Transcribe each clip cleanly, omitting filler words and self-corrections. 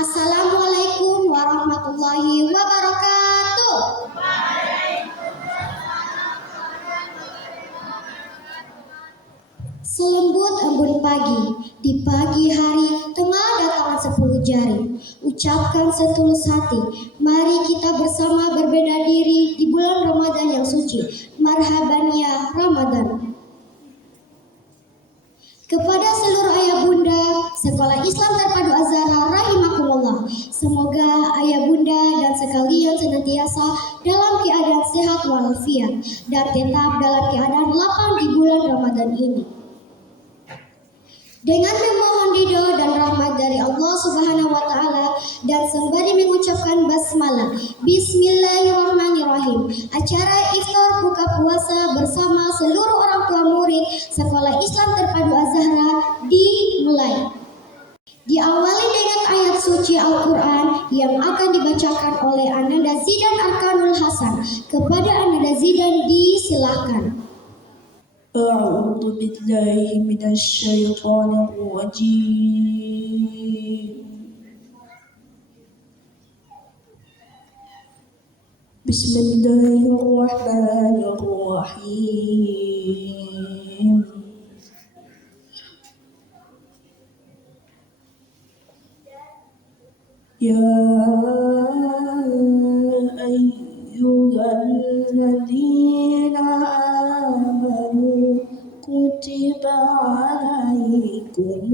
Assalamualaikum warahmatullahi wabarakatuh. Selembut embun pagi, di pagi hari tengah datangan 10 jari. Ucapkan setulus hati, mari kita bersama berbeda diri di bulan Ramadan yang suci. Marhaban ya Ramadan. Kepada seluruh ayah bunda Sekolah Islam Terpadu Az-Zahra rahimakumullah, semoga ayah bunda dan sekalian senantiasa dalam keadaan sehat walafiat dan tetap dalam keadaan lapang di bulan Ramadan ini. Dengan memohon ridho dan rahmat dari Allah Subhanahu wa taala dan sembari mengucapkan basmalah, bismillahirrahmanirrahim. Acara iftar buka puasa bersama seluruh orang tua murid Sekolah Islam Terpadu Az-Zahra dimulai. Diawali dengan ayat suci Al-Quran yang akan dibacakan oleh Ananda Zidan Arkanul Hasan. Kepada Ananda Zidan disilahkan. أعوذ بالله من الشيطان الرجيم بسم الله الرحمن الرحيم يا أيها الذين آمنوا كتب عليكم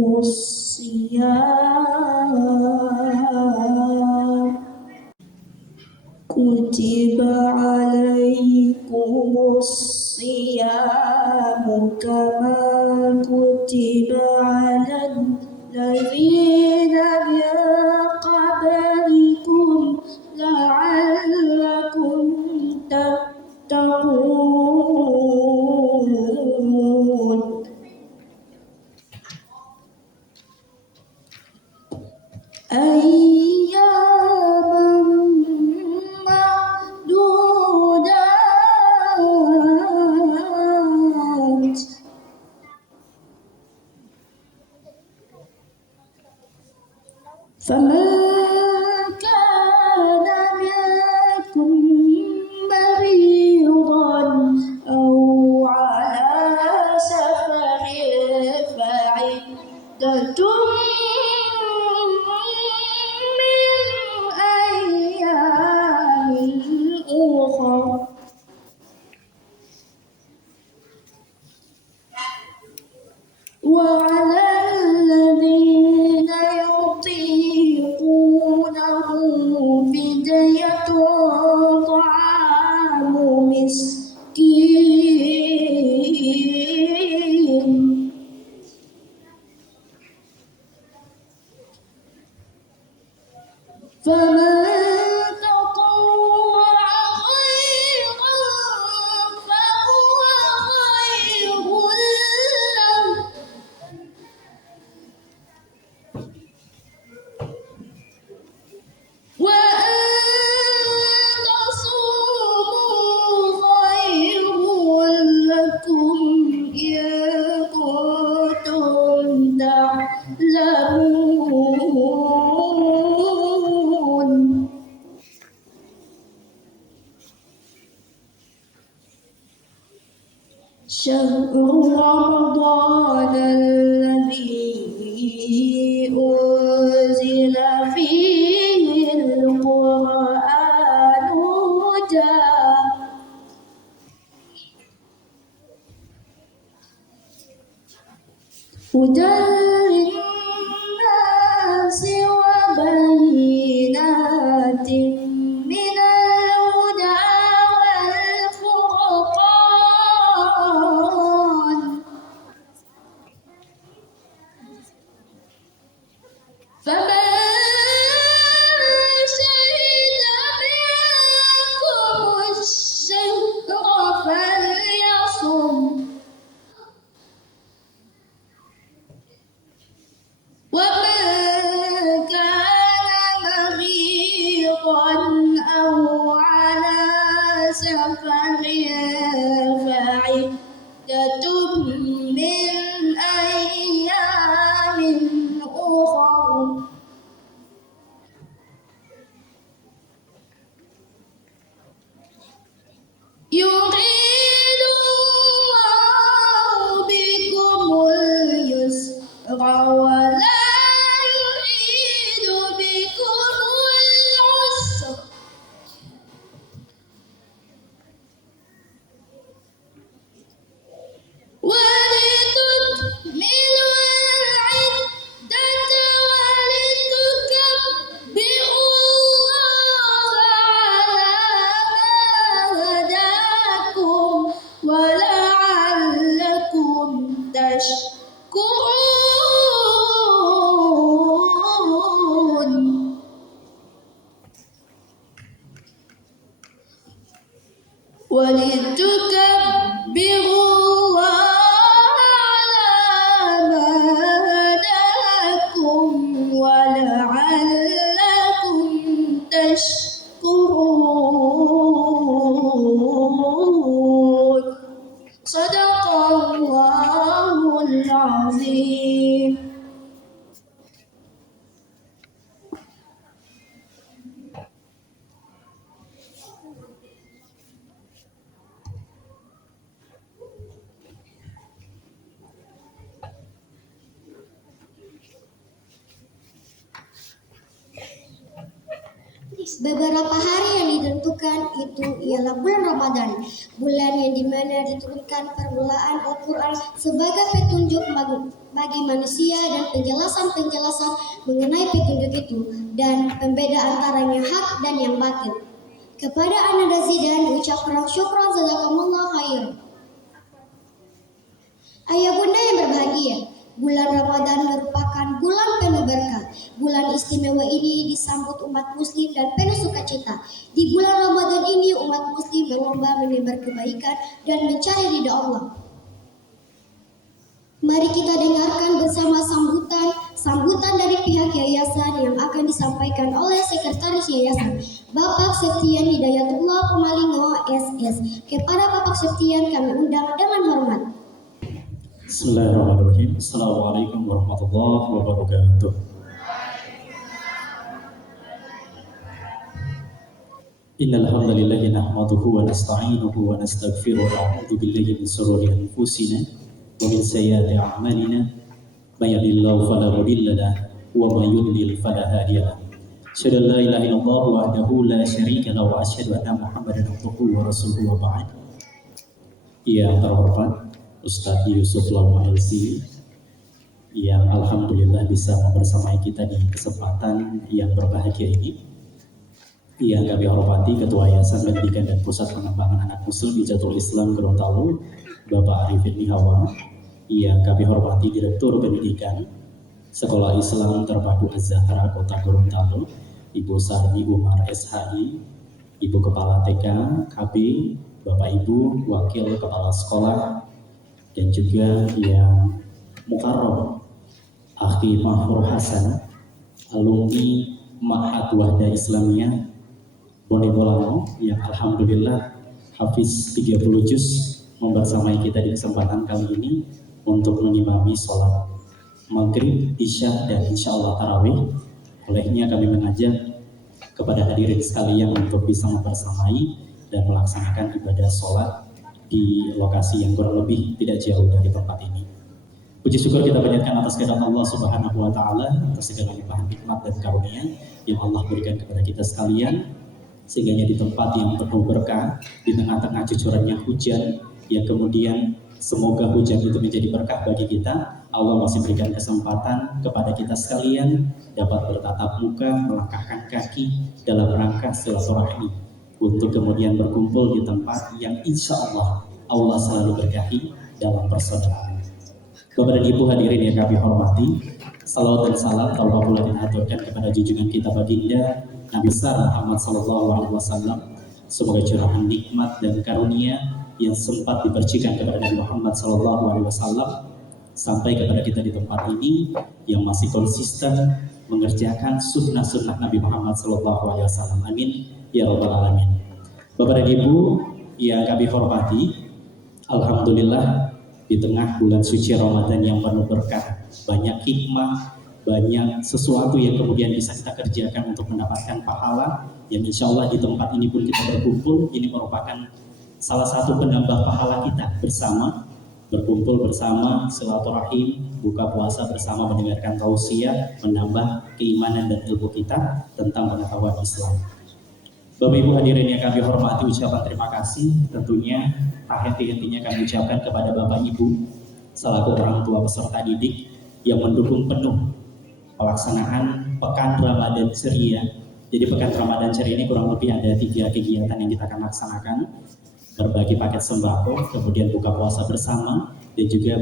الصيام كما كتب على الذين من قبلكم لعلكم تتقون أياما معدودات فمن كان منكم مريضا أو على سفر فعدة من أيام أخر وعلى الذين يطيقونه فدية طعام مسكين فمن تطوع خيرا فهو خير له وأن تصوموا خير لكم إن كنتم تعلمون شهر رمضان الذي أنزل فيه القرآن هدى للناس وبينات من الهدى والفرقان فمن شهد منكم الشهر فليصم ومن كان مريضا أو على سفر فعدة من أيام أخر ولا يريد بكم العسر ولتكملوا العدة ولتكبروا الله على ما هداكم ولعلكم تشكرون ولتكبروا الله على ما هداكم ولعلكم تشكرون صدق الله العظيم. Beberapa hari yang ditentukan itu ialah bulan Ramadan, bulan yang dimana diturunkan permulaan Al-Quran sebagai petunjuk bagi manusia dan penjelasan-penjelasan mengenai petunjuk itu dan pembeda antara yang hak dan yang batil. Kepada Ananda Zidan ucapkan syukran jazakumullah khair. Ayah bunda yang berbahagia, bulan Ramadan merupakan bulan penuh berkah. Bulan istimewa ini disambut umat muslim dan penuh sukacita. Di bulan Ramadan ini umat muslim berlomba menebar kebaikan dan mencari ridha Allah. Mari kita dengarkan bersama sambutan dari pihak yayasan yang akan disampaikan oleh Sekretaris Yayasan, Bapak Septian Hidayatullah Pemalingo SS. Kepada Bapak Septian kami undang dengan hormat. Bismillahirrahmanirrahim. Assalamualaikum warahmatullahi wabarakatuh. Innal hamdalillah nahmaduhu wa nasta'inuhu wa nastaghfiruh wa na'udzu billahi min shururi anfusina wa min sayyiati a'malina may yahdihillahu fala mudilla lahu wa may yudlil fala hadiya lahu. Asyhadu an la ilaha illallah wahdahu la syarika lahu wa asyhadu anna Muhammadan abduhu wa rasuluhu wa ba'd. Yang terhormat Ustadz Yusuf Lawma LC yang alhamdulillah bisa membersamai kita di kesempatan yang berbahagia ini. Yang kami hormati Ketua Yayasan Pendidikan dan Pusat Pengembangan Anak Muslim Hijatul Islam Gorontalo, Bapak Arifin Nihawa. Yang kami hormati Direktur Pendidikan Sekolah Islam Terpadu Az-Zahra Kota Gorontalo, Ibu Sarmi Umar SHI, Ibu Kepala TK, KB, Bapak Ibu Wakil Kepala Sekolah, dan juga yang mukarram Akhi Mahfur Hasan, alumni Ma'had Wahda Islamiyah Bonebolamo yang alhamdulillah hafiz 30 juz membersamai kita di kesempatan kali ini untuk mengimami sholat maghrib, isya, dan insya Allah tarawih. Olehnya kami mengajak kepada hadirin sekalian untuk bisa membersamai dan melaksanakan ibadah sholat di lokasi yang kurang lebih tidak jauh dari tempat ini. Puji syukur kita panjatkan atas kehadirat Allah Subhanahu wa taala atas segala limpahan nikmat dan karunia yang Allah berikan kepada kita sekalian, sehingga di tempat yang penuh berkah, di tengah-tengah cucurannya hujan yang kemudian semoga hujan itu menjadi berkah bagi kita. Allah masih berikan kesempatan kepada kita sekalian dapat bertatap muka, melangkahkan kaki dalam rangka silaturahmi untuk kemudian berkumpul di tempat yang insya Allah Allah selalu berkahi dalam persaudaraan. Bapak dan Ibu hadirin yang kami hormati, salawat dan salam tauhid dan haturkan kepada junjungan kita baginda Nabi besar Muhammad SAW. Semoga curahan nikmat dan karunia yang sempat dipercikan kepada Nabi Muhammad SAW sampai kepada kita di tempat ini yang masih konsisten mengerjakan sunnah-sunnah Nabi Muhammad SAW. Amin ya rabbal alamin. Bapak dan Ibu yang kami hormati, alhamdulillah di tengah bulan suci Ramadan yang penuh berkah, banyak hikmah, banyak sesuatu yang kemudian bisa kita kerjakan untuk mendapatkan pahala yang insya Allah di tempat ini pun kita berkumpul. Ini merupakan salah satu penambah pahala kita bersama berkumpul bersama, silaturahim, buka puasa bersama, mendengarkan tausiah, menambah keimanan dan ilmu kita tentang pengetahuan Islam. Bapak Ibu hadirin yang kami hormati, ucapan terima kasih tentunya tak henti-hentinya kami ucapkan kepada Bapak Ibu selaku orang tua peserta didik yang mendukung penuh pelaksanaan Pekan Ramadan Ceria. Jadi Pekan Ramadan Ceria ini kurang lebih ada 3 kegiatan yang kita akan laksanakan: berbagi paket sembako, kemudian buka puasa bersama, dan juga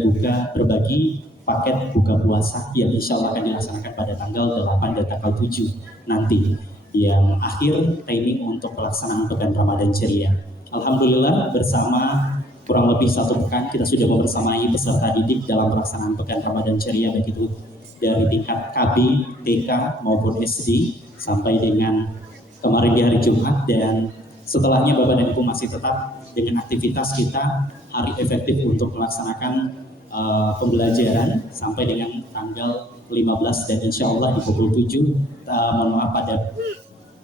berbagi paket buka puasa yang insya Allah akan dilaksanakan pada tanggal 8 dan tanggal 7 nanti, yang akhir timing untuk pelaksanaan Pekan Ramadan Ceria. Alhamdulillah bersama kurang lebih 1 pekan kita sudah membersamai peserta didik dalam pelaksanaan Pekan Ramadan Ceria, baik itu dari tingkat KB, TK maupun SD sampai dengan kemarin di hari Jumat, dan setelahnya Bapak dan Ibu masih tetap dengan aktivitas kita hari efektif untuk melaksanakan pembelajaran sampai dengan tanggal 15 dan insya Allah di pukul 7 pada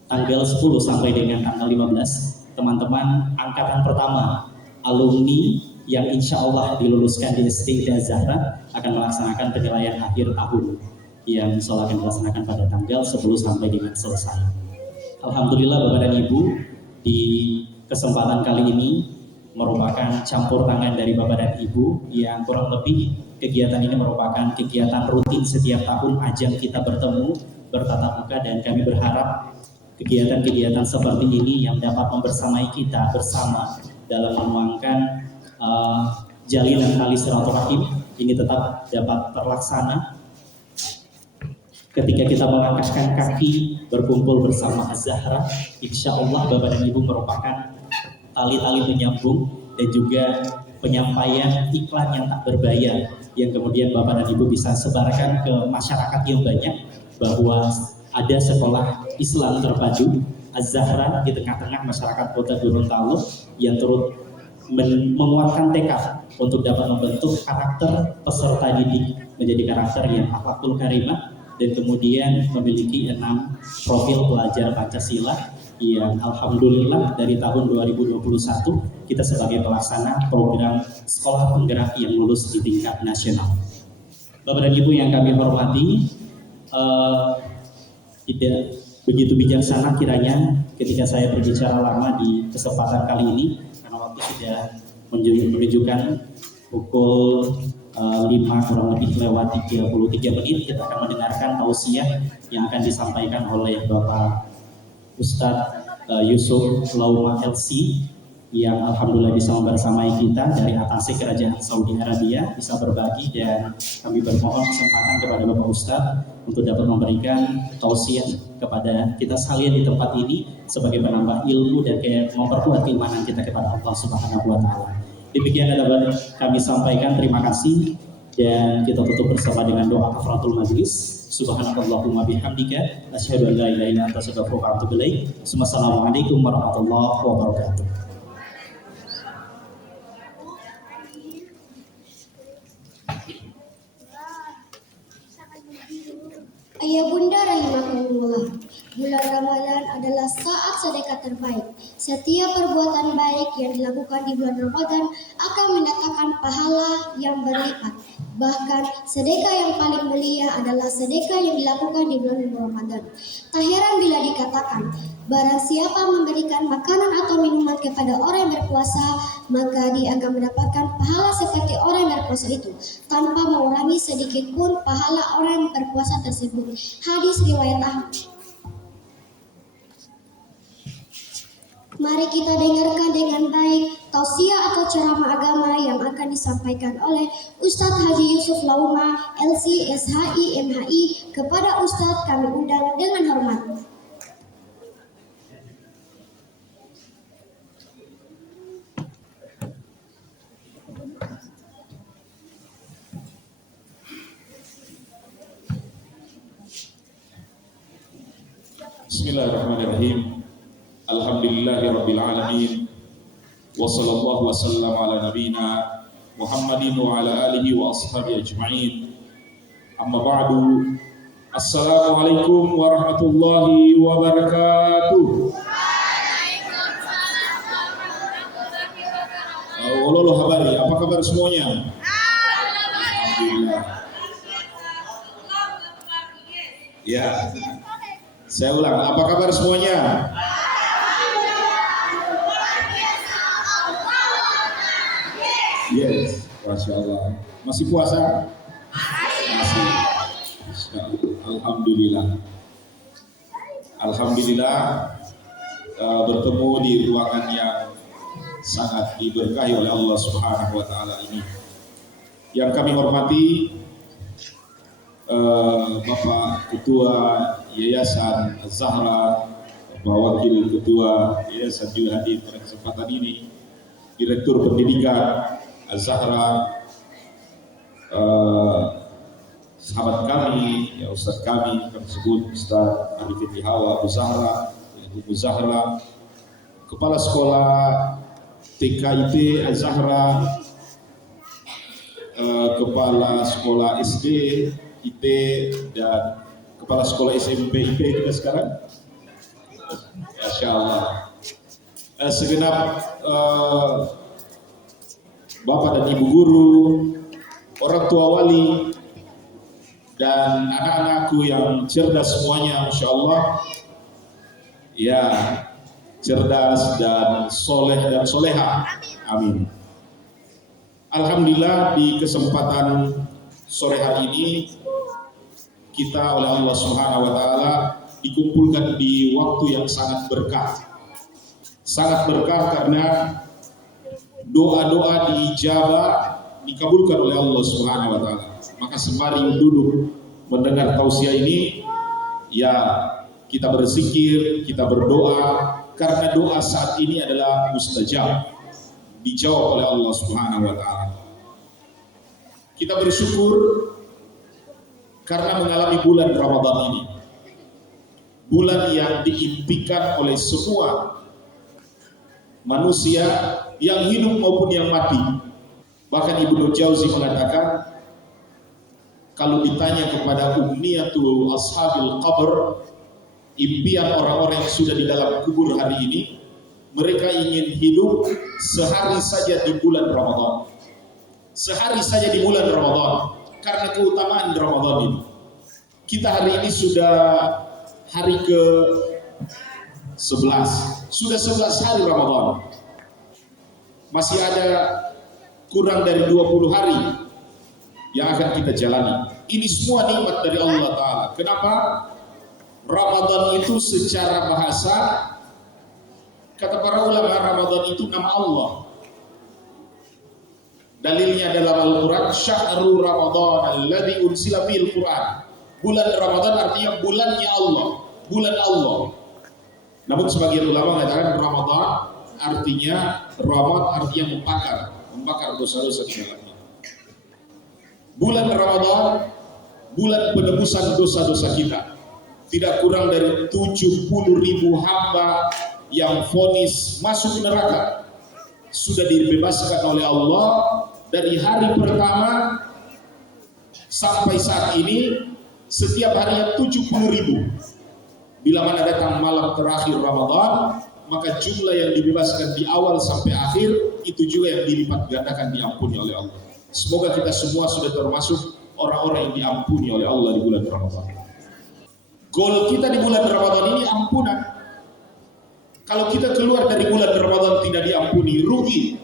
tanggal 10 sampai dengan tanggal 15 teman-teman angkatan pertama alumni yang insya Allah diluluskan di SD Zahra akan melaksanakan penilaian akhir tahun yang insya Allah akan dilaksanakan pada tanggal 10 sampai dengan selesai. Alhamdulillah Bapak dan Ibu, di kesempatan kali ini merupakan campur tangan dari Bapak dan Ibu yang kurang lebih kegiatan ini merupakan kegiatan rutin setiap tahun, ajang kita bertemu, bertatap muka, dan kami berharap kegiatan-kegiatan seperti ini yang dapat membersamai kita bersama dalam menuangkan jalinan tali silaturahim ini tetap dapat terlaksana ketika kita melangkahkan kaki berkumpul bersama Az-Zahra. Insya Allah Bapak dan Ibu merupakan tali-tali penyambung dan juga penyampaian iklan yang tak berbayar yang kemudian Bapak dan Ibu bisa sebarkan ke masyarakat yang banyak bahwa ada sekolah Islam terpadu Az-Zahra di tengah-tengah masyarakat Kota Gorontalo yang turut menguatkan tekad untuk dapat membentuk karakter peserta didik menjadi karakter yang akhlakul karimah, dan kemudian memiliki 6 profil pelajar Pancasila yang alhamdulillah dari tahun 2021 kita sebagai pelaksana program sekolah penggerak yang lulus di tingkat nasional. Bapak dan Ibu yang kami hormati, tidak begitu bijaksana kiranya ketika saya berbicara lama di kesempatan kali ini karena waktu sudah menunjukkan pukul 5 kurang lebih lewat 33 menit. Kita akan mendengarkan tausiah yang akan disampaikan oleh Bapak Ustadz Yusuf Lauma LC yang alhamdulillah bisa membersamai kita dari atasnya Kerajaan Saudi Arabia, bisa berbagi, dan kami bermohon kesempatan kepada Bapak Ustadz untuk dapat memberikan tausiah kepada kita sekalian di tempat ini sebagai penambah ilmu dan memperkuat keimanan kita kepada Allah Subhanahu wa Ta'ala. Demikian dapat kami sampaikan, terima kasih, dan kita tutup bersama dengan doa kafaratul majlis. Subhanakallahumma bihamdika asyhadu an la ilaha illa anta astaghfiruka wa atubu ilaik. Wassalamualaikum warahmatullahi wabarakatuh. Ayah bunda rahimakumullah, bulan Ramadan adalah saat sedekah terbaik. Setiap perbuatan baik yang dilakukan di bulan Ramadan akan mendatangkan pahala yang berlipat. Bahkan sedekah yang paling mulia adalah sedekah yang dilakukan di bulan Ramadan. Tak heran bila dikatakan, barang siapa memberikan makanan atau minuman kepada orang yang berpuasa, maka dia akan mendapatkan pahala seperti orang yang berpuasa itu, tanpa mengurangi sedikit pun pahala orang yang berpuasa tersebut. Hadis riwayat Ahmad. Mari kita dengarkan dengan baik tausiah atau ceramah agama yang akan disampaikan oleh Ustadz Haji Yusuf Lauma, LC, SHI, MHI. Kepada Ustadz kami undang dengan hormat. Bismillahirrahmanirrahim. Alhamdulillahirabbil alamin. Wa sallallahu wasallam ala nabiyyina Muhammadin wa ala alihi wa ashabihi ajma'in. Amma ba'du. Assalamualaikum warahmatullahi wabarakatuh. Ololo habari, apa kabar semuanya? Alhamdulillah. Ya, saya ulang, apa kabar semuanya? Yes, Masya Allah. Masih puasa? Masih. Masya Allah. Alhamdulillah. Alhamdulillah bertemu di ruangan yang sangat diberkahi oleh Allah Subhanahu wa Ta'ala ini. Yang kami hormati Bapak Ketua Yayasan Az-Zahra, Bapak Wakil Ketua Yayasan juga hadir pada kesempatan ini, Direktur Pendidikan Az-Zahra, sahabat kami, ya Ustadz kami sebut Ustadz Arifin Dihawa Abu Zahra, Ibu Zahra, Kepala Sekolah TKIP Az-Zahra, Kepala Sekolah SD IP dan Kepala Sekolah SMP IP kita sekarang. Masya Allah. Segenap Bapak dan Ibu guru, orang tua wali, dan anak-anakku yang cerdas semuanya, Masya Allah. Ya, cerdas dan soleh dan soleha. Amin. Alhamdulillah di kesempatan sore hari ini kita oleh Allah Subhanahu wa Ta'ala dikumpulkan di waktu yang sangat berkah. Sangat berkah karena doa-doa diijabah, dikabulkan oleh Allah Subhanahu wa Ta'ala. Maka sembari duduk mendengar tausiah ini, ya kita berzikir, kita berdoa, karena doa saat ini adalah mustajab, dijawab oleh Allah Subhanahu wa Ta'ala. Kita bersyukur karena mengalami bulan Ramadan ini, bulan yang diimpikan oleh semua manusia yang hidup maupun yang mati. Bahkan Ibnu Jauzi mengatakan, kalau ditanya kepada umniyatul ashabil qabr, impian orang-orang yang sudah di dalam kubur hari ini, mereka ingin hidup sehari saja di bulan Ramadan. Sehari saja di bulan Ramadan, karena keutamaan Ramadan ini. Kita hari ini sudah hari ke-11, sudah 11 hari Ramadan. Masih ada kurang dari 20 hari yang akan kita jalani. Ini semua nikmat dari Allah Ta'ala. Kenapa? Ramadan itu secara bahasa, kata para ulama, Ramadan itu nama Allah. Dalilnya dalam Al-Quran, Syahrul Ramadan alladzi unsila fil Quran. Bulan Ramadan artinya bulannya Allah, bulan Allah. Namun sebagian ulama mengatakan Ramadan artinya, Ramad artinya membakar dosa-dosa di dalamnya. Bulan Ramadan, bulan penebusan dosa-dosa kita. Tidak kurang dari 70.000 hamba yang vonis masuk neraka sudah dibebaskan oleh Allah dari hari pertama sampai saat ini. Setiap harinya 70.000. Bila mana datang malam terakhir Ramadan, maka jumlah yang dibebaskan di awal sampai akhir itu juga yang dilipat gandakan, diampuni oleh Allah. Semoga kita semua sudah termasuk orang-orang yang diampuni oleh Allah di bulan Ramadan. Goal kita di bulan Ramadan ini ampunan. Kalau kita keluar dari bulan Ramadan tidak diampuni, rugi.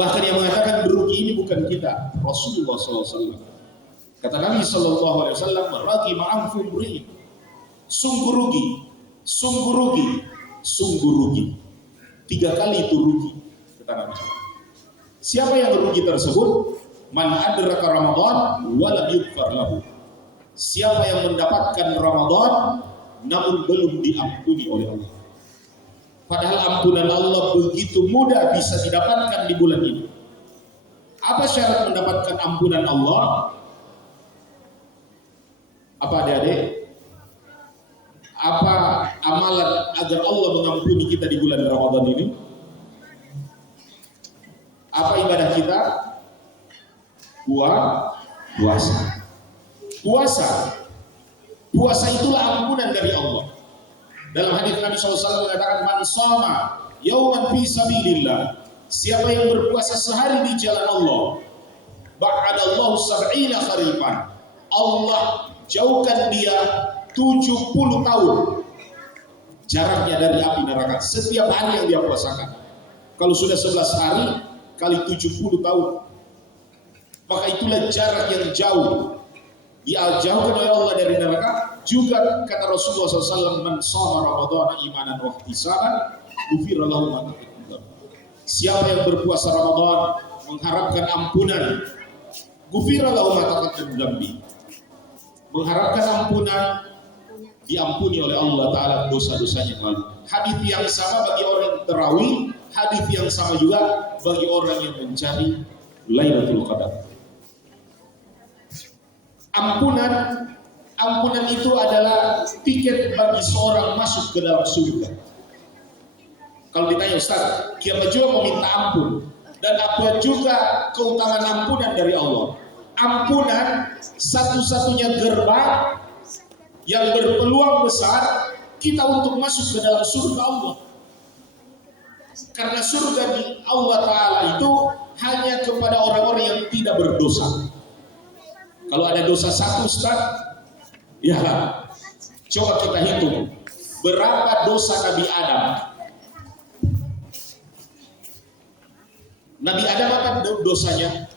Bahkan yang mengatakan berugi ini bukan kita, Rasulullah SAW. Kata Nabi SAW, "Ragi ma'anfu mri." Sungguh rugi, sungguh rugi, sungguh rugi. 3 kali itu rugi, kata Nabi. Siapa yang rugi tersebut? Man adraka Ramadan wa lam yughfar lahu. Siapa yang mendapatkan Ramadan namun belum diampuni oleh Allah. Padahal ampunan Allah begitu mudah bisa didapatkan di bulan ini. Apa syarat mendapatkan ampunan Allah? Apa adik-adik? Apa amalan agar Allah mengampuni kita di bulan Ramadan ini? Apa ibadah kita? Puasa. Puasa itulah ampunan dari Allah. Dalam hadis Nabi SAW mengatakan, "Man shoma yauman fi sabilillah, Siapa yang berpuasa sehari di jalan Allah, ba'adallahu sab'ina kharifan, Allah jauhkan dia 70 tahun jaraknya dari api neraka setiap hari yang dia puasakan. Kalau sudah 11 hari kali 70 tahun, maka itulah jarak yang jauh. Dijauhkan oleh Allah dari neraka. Juga kata Rasulullah SAW, man shoma Ramadan imanan wa ihtisaban ghufira lahu ma taqaddama. Siapa yang berpuasa Ramadan mengharapkan ampunan, ghufira lahu ma taqaddama dzambi, mengharapkan ampunan, diampuni oleh Allah Ta'ala dosa-dosanya yang lalu. Hadis yang sama bagi orang yang tarawih, hadis yang sama juga bagi orang yang mencari Lailatul Qadar. Ampunan itu adalah tiket bagi seorang masuk ke dalam surga. Kalau ditanya, Ustaz, siapa juga mau minta ampun dan apa juga keutamaan ampunan dari Allah? Ampunan satu-satunya gerbang yang berpeluang besar kita untuk masuk ke dalam surga Allah. Karena surga di Allah Ta'ala itu hanya kepada orang-orang yang tidak berdosa. Kalau ada dosa satu, Ustaz, ya coba kita hitung berapa dosa Nabi Adam. Nabi Adam apa dosanya?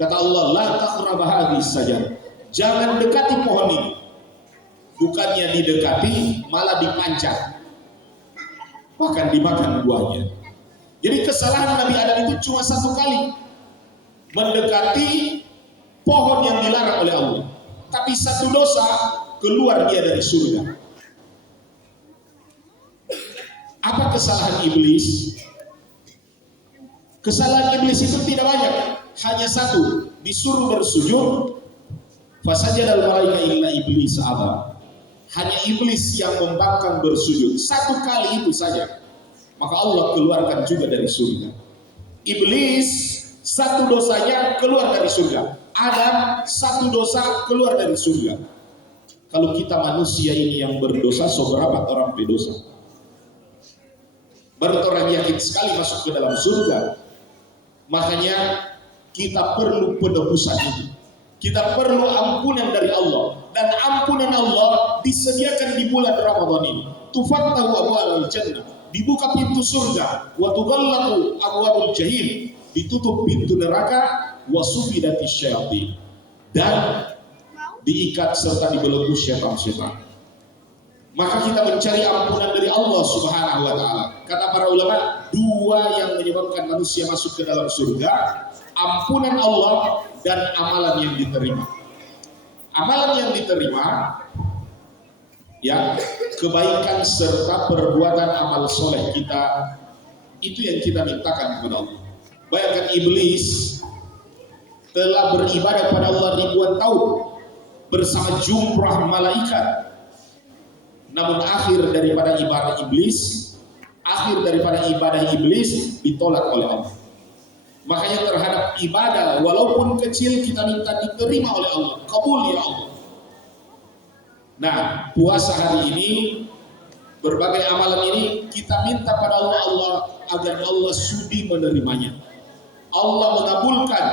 Kata Allah, la taqrab hadhihi saja. Jangan dekati pohon ini. Bukannya didekati, malah dipanjat. Bahkan dimakan buahnya. Jadi kesalahan Nabi Adam itu cuma satu kali. Mendekati pohon yang dilarang oleh Allah. Tapi satu dosa keluar dia dari surga. Apa kesalahan iblis? Kesalahan iblis itu tidak banyak, hanya satu, disuruh bersujud, fasajadal malaika illa iblis aba. Hanya iblis yang membangkang bersujud, satu kali itu saja, maka Allah keluarkan juga dari surga. Iblis satu dosanya keluar dari surga. Adam satu dosa keluar dari surga. Kalau kita manusia ini yang berdosa, seberapa orang berdosa? Baru orang yakin sekali masuk ke dalam surga. Makanya kita perlu penebusan ini. Kita perlu ampunan dari Allah. Dan ampunan Allah disediakan di bulan Ramadan ini. Tufattahu abwaabul jannah, dibuka pintu surga. Wa tughallaqu abwaabul jahim, ditutup pintu neraka. Wa sufidatis syayatin, dan diikat serta dibelenggu syaitan-syaitan. Maka kita mencari ampunan dari Allah Subhanahu wa Ta'ala. Kata para ulama, dua yang menyebabkan manusia masuk ke dalam surga: ampunan Allah dan amalan yang diterima. Amalan yang diterima, ya, kebaikan serta perbuatan amal soleh kita, itu yang kita mintakan kepada Allah. Bayangkan iblis telah beribadah pada Allah ribuan tahun bersama jumlah malaikat, namun akhir daripada ibadah iblis ditolak oleh Allah. Makanya terhadap ibadah walaupun kecil kita minta diterima oleh Allah, kabul ya Allah. Nah, puasa hari ini, berbagai amalan ini kita minta pada Allah agar Allah sudi menerimanya. Allah mengabulkan,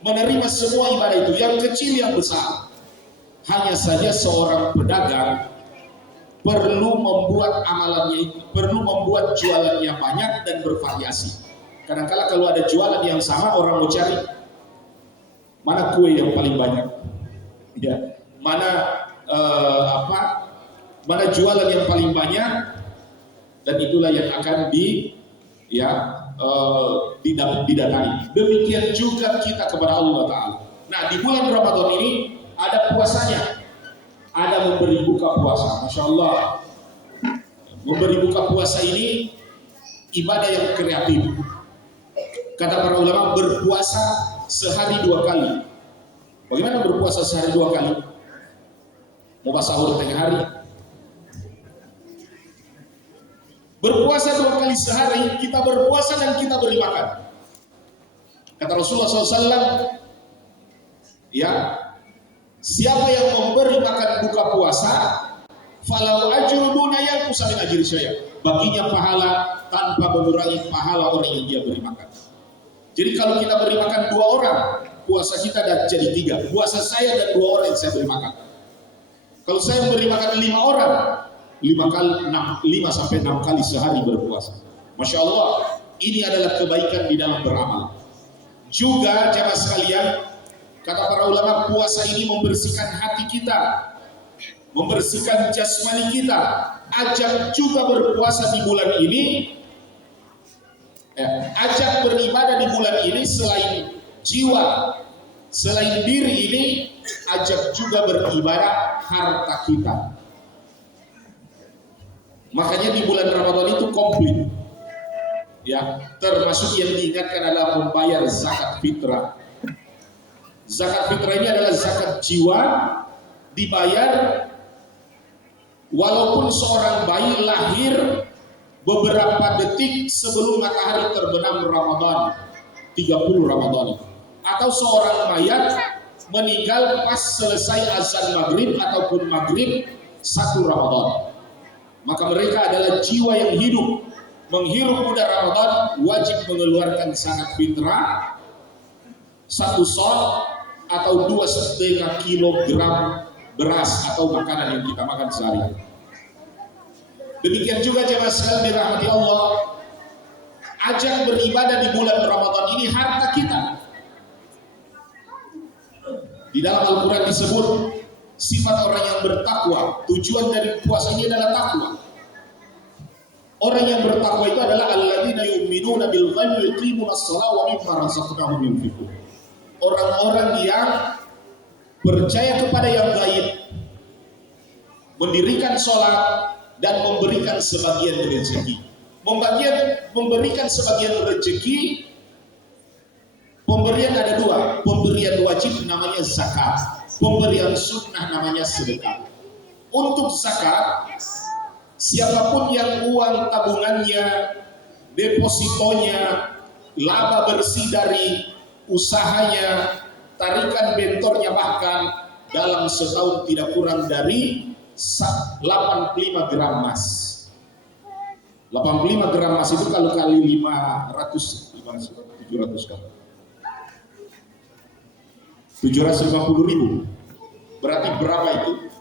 menerima semua ibadah itu, yang kecil yang besar. Hanya saja seorang pedagang perlu membuat amalannya, perlu membuat jualannya banyak dan bervariasi. Kadang-kala kalau ada jualan yang sama, orang mau cari mana kue yang paling banyak, ya, mana mana jualan yang paling banyak, dan itulah yang akan didatangi. Demikian juga kita kepada Allah Ta'ala. Nah, di bulan Ramadan ini ada puasanya, ada memberi buka puasa. Masya Allah, memberi buka puasa ini ibadah yang kreatif. Kata para ulama, berpuasa sehari 2 kali. Bagaimana berpuasa sehari 2 kali? Mau pas sahur tengah hari, berpuasa 2 kali sehari, kita berpuasa dan kita beri makan. Kata Rasulullah SAW, ya, siapa yang memberi makan buka puasa, falau ajru duna yanqusa min ajri syai', baginya pahala tanpa mengurangi pahala orang yang dia beri makan. Jadi kalau kita beri makan 2 orang, puasa kita jadi 3. Puasa saya dan 2 orang yang saya beri makan. Kalau saya beri makan 5 orang, 5 sampai 6 kali sehari berpuasa. Masya Allah, ini adalah kebaikan di dalam beramal. Juga jamaah sekalian, kata para ulama, puasa ini membersihkan hati kita, membersihkan jasmani kita. Ajak juga berpuasa di bulan ini, ajak beribadah di bulan ini selain jiwa, selain diri ini, ajak juga beribadah harta kita. Makanya di bulan Ramadan itu komplit, ya, termasuk yang diingatkan adalah membayar zakat fitrah. Zakat fitrah ini adalah zakat jiwa, dibayar walaupun seorang bayi lahir beberapa detik sebelum matahari terbenam Ramadan, 30 Ramadan, atau seorang mayat meninggal pas selesai azan maghrib ataupun maghrib 1 Ramadan. Maka mereka adalah jiwa yang hidup, menghirup udara Ramadan, wajib mengeluarkan zakat fitrah 1 son atau 2,5 kilogram beras atau makanan yang kita makan sehari. Demikian juga jemaah sekalian dirahmati Allah, ajak beribadah di bulan Ramadan ini harta kita. Di dalam Al-Quran disebut sifat orang yang bertakwa. Tujuan dari puasa ini adalah takwa. Orang yang bertakwa itu adalah alladzina yu'minuna bil ghaibi wa yuqimuna ash-shalata wa mimma razaqnahum yunfiqun. Orang-orang yang percaya kepada yang gaib, mendirikan sholat dan memberikan sebagian rezeki. Memberikan sebagian rezeki, pemberian ada 2. Pemberian wajib namanya zakat, pemberian sunnah namanya sedekah. Untuk zakat, siapapun yang uang tabungannya, depositonya, laba bersih dari usahanya, tarikan bentornya bahkan dalam setahun tidak kurang dari 85 gram emas. 85 gram emas itu kalau kali 700 kali 750.000 berarti berapa itu?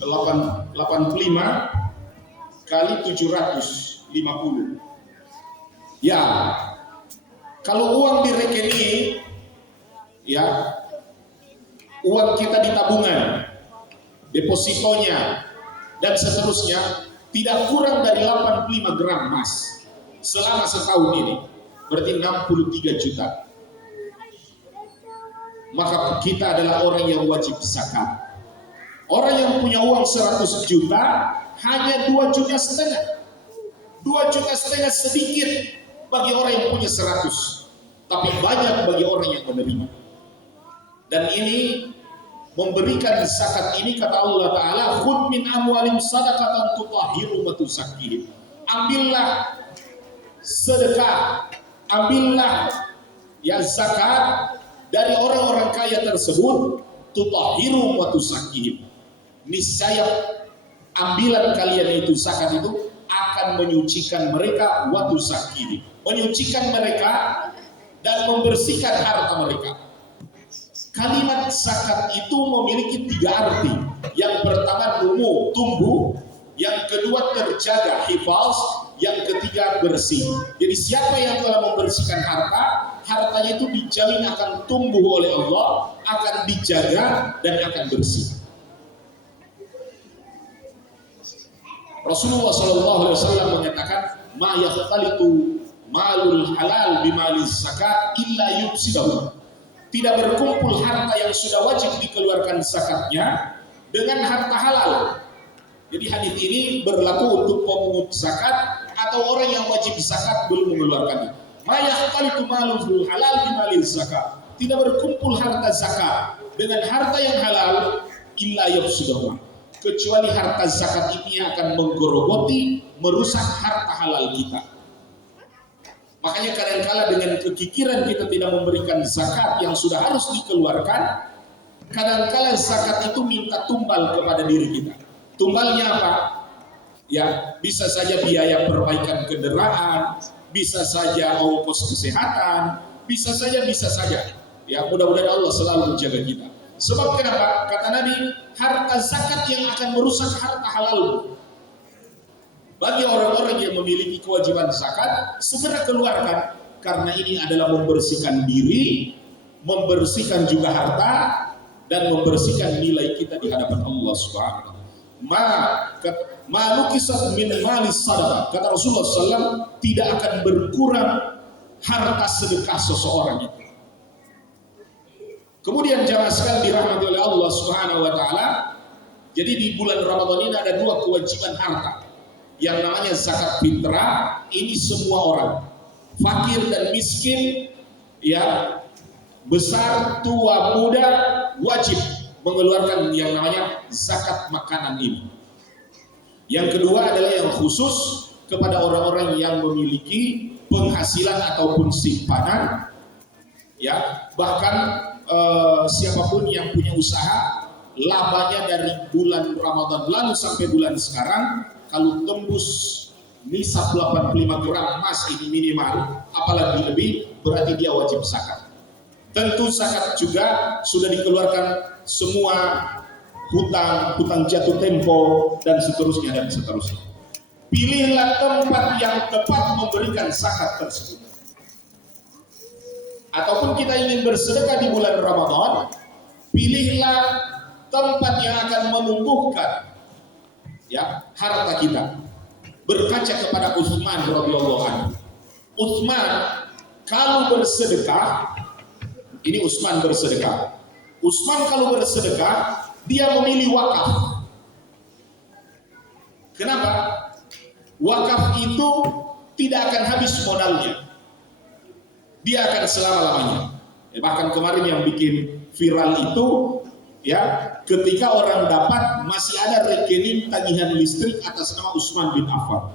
85 kali 750. Ya, kalau uang di rekening, ya, uang kita di tabungan, depositonya dan seterusnya tidak kurang dari 85 gram emas selama setahun ini, berarti 63 juta. Maka kita adalah orang yang wajib zakat. Orang yang punya uang 100 juta hanya 2,5 juta. 2,5 juta sedikit bagi orang yang punya 100, tapi banyak bagi orang yang menerima. Dan ini memberikan zakat ini, kata Allah Ta'ala, khudh min amwalim sadaqatan tutahhiru wa tuzakkihim. Ambillah sedekah, ambillah ya zakat dari orang-orang kaya tersebut, tutahhiru wa tuzakkihim. Niscaya ambilan kalian itu zakat itu akan menyucikan mereka, wa tuzakkihim, menyucikan mereka dan membersihkan harta mereka. Kalimat zakat itu memiliki 3 arti. Yang pertama tumbuh, yang kedua terjaga, hifaz, yang ketiga bersih. Jadi siapa yang telah membersihkan harta, hartanya itu dijamin akan tumbuh oleh Allah, akan dijaga dan akan bersih. Rasulullah SAW mengatakan, ma yakhtalitu malul halal bimalis zakat illa yufsidahu. Tidak berkumpul harta yang sudah wajib dikeluarkan zakatnya dengan harta halal. Jadi hadis ini berlaku untuk pemungut zakat atau orang yang wajib zakat belum mengeluarkannya. Ma yakhtalitu malul halal bimalis zakat. Tidak berkumpul harta zakat dengan harta yang halal illa yufsidahu. Kecuali harta zakat ini akan menggerogoti, merusak harta halal kita. Makanya kadang-kala dengan kekikiran kita tidak memberikan zakat yang sudah harus dikeluarkan, kadang-kala zakat itu minta tumbal kepada diri kita. Tumbalnya apa? Ya, bisa saja biaya perbaikan kendaraan, bisa saja ongkos kesehatan, bisa saja. Ya, mudah-mudahan Allah selalu menjaga kita. Sebab kenapa? Kata Nabi, harta zakat yang akan merusak harta halal. Bagi orang-orang yang memiliki kewajiban zakat, segera keluarkan. Karena ini adalah membersihkan diri, membersihkan juga harta, dan membersihkan nilai kita di hadapan Allah Subhanahu wa Ta'ala. Malukisat min malis sadaqah, kata Rasulullah SAW, tidak akan berkurang harta sedekah seseorang itu. Kemudian jamaah sekalian dirahmati oleh Allah Subhanahu wa Ta'ala, jadi di bulan Ramadan ini ada dua kewajiban harta. Yang namanya zakat fitrah, ini semua orang, fakir dan miskin, ya, besar, tua, muda, wajib mengeluarkan yang namanya zakat makanan ini. Yang kedua adalah yang khusus kepada orang-orang yang memiliki penghasilan ataupun simpanan, ya, bahkan siapapun yang punya usaha, labanya dari bulan Ramadan lalu sampai bulan sekarang, kalau tembus nisab 85 gram emas ini minimal, apalagi lebih, berarti dia wajib zakat. Tentu zakat juga sudah dikeluarkan semua hutang jatuh tempo dan seterusnya. Pilihlah tempat yang tepat memberikan zakat tersebut. Ataupun kita ingin bersedekah di bulan Ramadan, pilihlah tempat yang akan menumbuhkan, ya, harta kita. Berkaca kepada Utsman radhiyallahu anhu. Utsman kalau bersedekah, ini Utsman bersedekah. Utsman kalau bersedekah, dia memilih wakaf. Kenapa? Wakaf itu tidak akan habis modalnya. Dia akan selama-lamanya. Bahkan kemarin yang bikin viral itu, ya, ketika orang dapat masih ada rekening tagihan listrik atas nama Utsman bin Affan.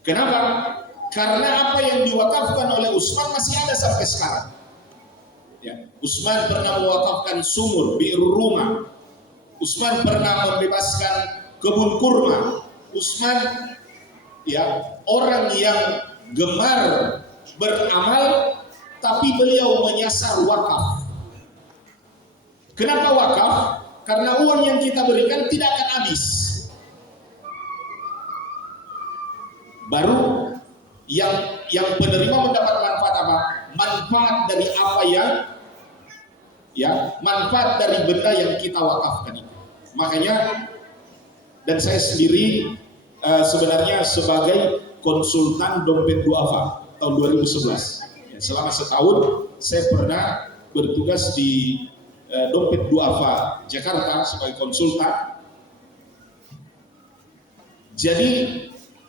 Kenapa? Karena apa yang diwakafkan oleh Utsman masih ada sampai sekarang. Ya, Utsman pernah mewakafkan sumur, bi'r rumah. Utsman pernah membebaskan kebun kurma. Utsman, ya, orang yang gemar beramal, tapi beliau menyasar wakaf. Kenapa wakaf? Karena uang yang kita berikan tidak akan habis. Baru yang penerima mendapat manfaat apa? Manfaat dari apa yang, ya, manfaat dari benda yang kita wakafkan itu. Makanya, dan saya sendiri sebenarnya sebagai konsultan dompet duafa tahun 2011. Ya, selama setahun saya pernah bertugas di dompet duafa Jakarta sebagai konsultan. Jadi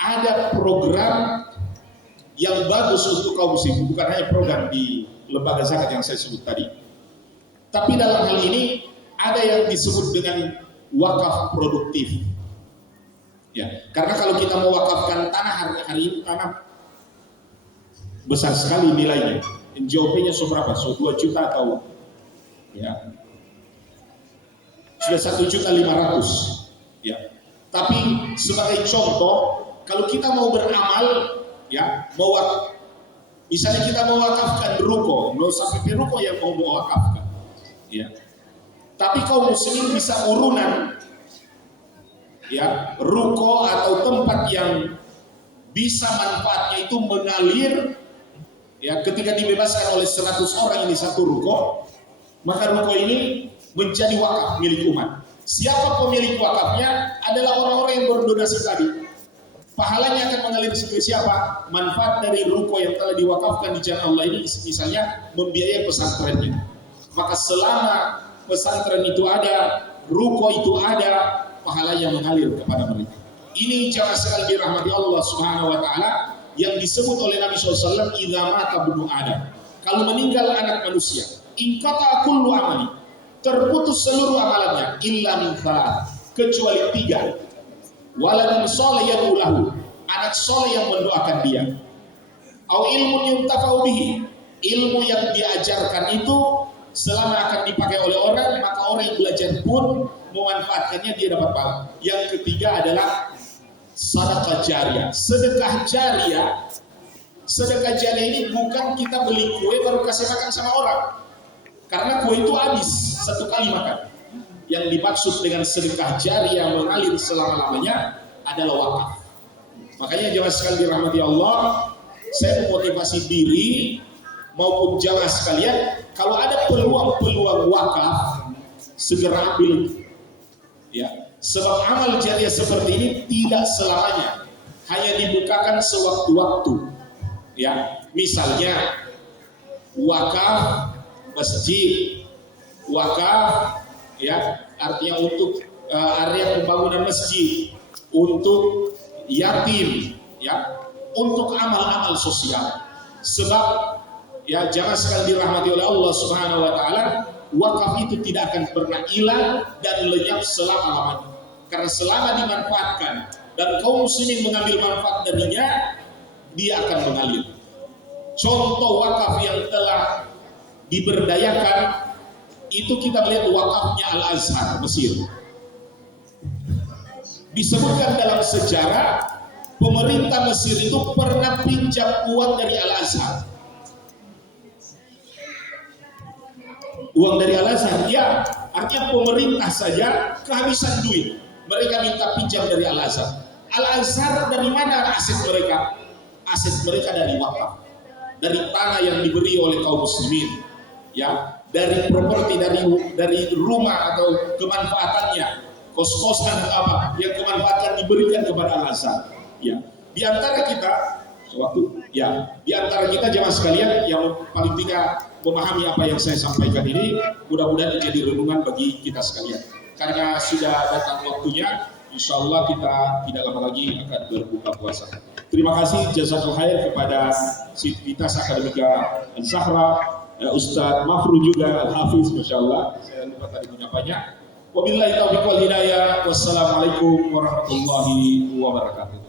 ada program yang bagus untuk kaum muslim, bukan hanya program di lembaga zakat yang saya sebut tadi, tapi dalam hal ini ada yang disebut dengan wakaf produktif. Ya, karena kalau kita mau wakafkan tanah hari ini, tanah besar sekali nilainya. NJOP-nya seberapa? 2 juta atau, ya, sudah 1.500.000. Ya. Tapi sebagai contoh, kalau kita mau beramal, ya, misalnya kita mau wakafkan ruko, nggak usah PP ruko yang mau wakafkan, ya. Tapi kaum muslimin bisa urunan, ya, ruko atau tempat yang bisa manfaatnya itu mengalir, ya, ketika dibebaskan oleh 100 orang ini satu ruko, maka ruko ini menjadi wakaf milik umat. Siapa pemilik wakafnya? Adalah orang-orang yang berdonasi tadi. Pahalanya akan mengalir ke siapa? Manfaat dari ruko yang telah diwakafkan di jalan Allah ini, misalnya membiayai pesantrennya. Maka selama pesantren itu ada, ruko itu ada, pahalanya mengalir kepada mereka. Ini jamaah sekalian dirahmati Allah Subhanahu wa Ta'ala, yang disebut oleh Nabi SAW, idza mata ibnu Adam, kalau meninggal anak manusia, inqata kullu amali, terputus seluruh amalannya, illa min thalath, kecuali 3. Waladun sholih yad'u lahu, anak soleh yang mendoakan dia. Au ilmun yuntafa'u bihi, ilmu yang diajarkan itu selama akan dipakai oleh orang, maka orang yang belajar pun memanfaatkannya dia dapat pahala. Yang ketiga adalah sedekah jariah. Sedekah jariah ini bukan kita beli kue baru kasih makan sama orang, karena kue itu habis satu kali makan. Yang dimaksud dengan sedekah jariah mengalir selama-lamanya adalah wakaf. Makanya jemaah sekalian dirahmati Allah, saya memotivasi diri maupun jamaah sekalian, kalau ada peluang-peluang wakaf, segera ambil. Ya, sebab amal jariah seperti ini tidak selamanya, hanya dibukakan sewaktu-waktu. Ya, misalnya wakaf masjid, wakaf ya artinya untuk area pembangunan masjid, untuk yatim, ya, untuk amal-amal sosial. Sebab ya jangan sekali dirahmati oleh Allah Subhanahu wa taala, wakaf itu tidak akan pernah hilang dan lenyap selama-lamanya. Karena selama dimanfaatkan dan kaum muslimin mengambil manfaat darinya, dia akan mengalir. Contoh wakaf yang telah diberdayakan itu kita melihat wakafnya Al-Azhar Mesir. Disebutkan dalam sejarah pemerintah Mesir itu pernah pinjam uang dari Al-Azhar. Uang dari Al-Azhar, ya, artinya pemerintah saja kehabisan duit, mereka minta pinjam dari Al-Azhar. Al-Azhar dari mana aset mereka? Aset mereka dari wakaf, dari tanah yang diberi oleh kaum muslimin, ya, dari properti, dari rumah atau kemanfaatannya, kos-kosan atau apa yang kemanfaatan diberikan kepada Al-Azhar. Ya, di antara kita jemaah sekalian yang paling tidak memahami apa yang saya sampaikan ini, mudah-mudahan menjadi renungan bagi kita sekalian. Karena sudah datang waktunya, insya Allah kita tidak lama lagi akan berbuka puasa. Terima kasih jazakallahu khair kepada Sivitas Akademika Zahra, Ustadz Mafru juga Al-Hafiz, Masya Allah, saya lupa tadi menyapanya. Wabillahi taufiq wal hidayah, wassalamualaikum warahmatullahi wabarakatuh.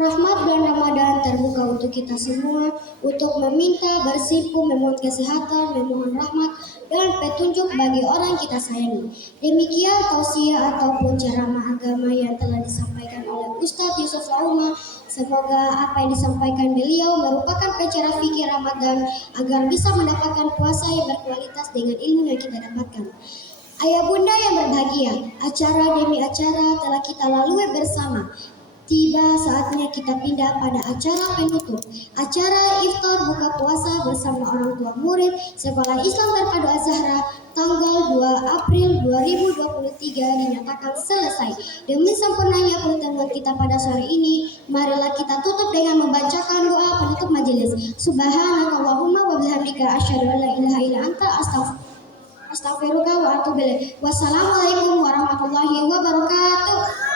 Rahmat dan Ramadan terbuka untuk kita semua untuk meminta, bersimpu, memohon kesehatan, memohon rahmat dan petunjuk bagi orang kita sayangi. Demikian tausiah ataupun ceramah agama yang telah disampaikan oleh Ustadz Yusuf Lauma. Semoga apa yang disampaikan beliau merupakan pencerah fikih Ramadan agar bisa mendapatkan puasa yang berkualitas dengan ilmu yang kita dapatkan. Ayah bunda yang berbahagia, acara demi acara telah kita lalui bersama. Tiba saatnya kita pindah pada acara penutup. Acara iftar buka puasa bersama orang tua murid Sekolah Islam Terpadu Az-Zahra tanggal 2 April 2023 dinyatakan selesai. Demi sempurnanya pertemuan kita pada sore ini, marilah kita tutup dengan membacakan doa penutup majelis. Subhanakallahumma wa bihamdika asyhadu an la ilaha illa anta astaghfiruka wa atubu ilaik. Wassalamualaikum warahmatullahi wabarakatuh.